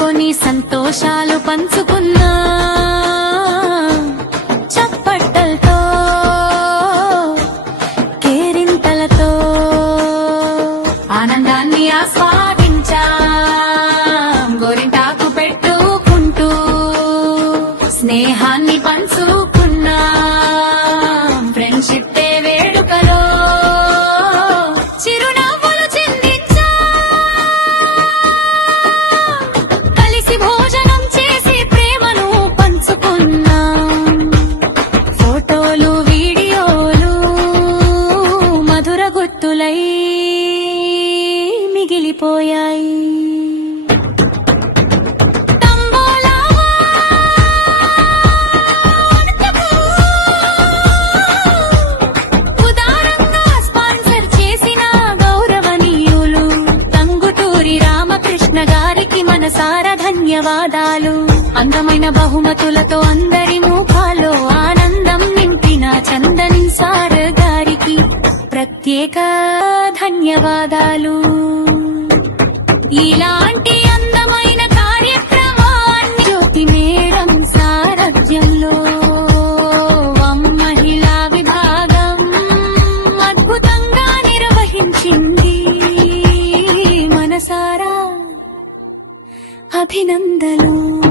కలుపుకొని సంతోషాలు పంచుకున్నా చప్పట్టలతో కేరింతలతో ఆనందాన్ని ఆస్వాదించా గోరింటాకు పెట్టుకుంటూ స్నేహాన్ని పంచుకున్నా ఫ్రెండ్షిప్ డే వేడుకలో చిరునవ్వులు చిందించా కలిసి భోజనం చేసి ప్రేమను పంచుకున్నా ఫోటోలు వీడియోలు మధుర గుర్తులై మిగిలిపోయాయి గారికి మనసారా ధన్యవాదాలు అందమైన బహుమతులతో అందరి ముఖాల్లో ఆనందం నింపిన చందన్ సార్ గారికి ప్రత్యేక ధన్యవాదాలు ఇలాంటి అందమైన కార్యక్రమాన్ని జ్యోతి మేడం సారథ్యంలో మహిళా విభాగం అద్భుతంగా నిర్వహించింది మనసారా అభినందనలు।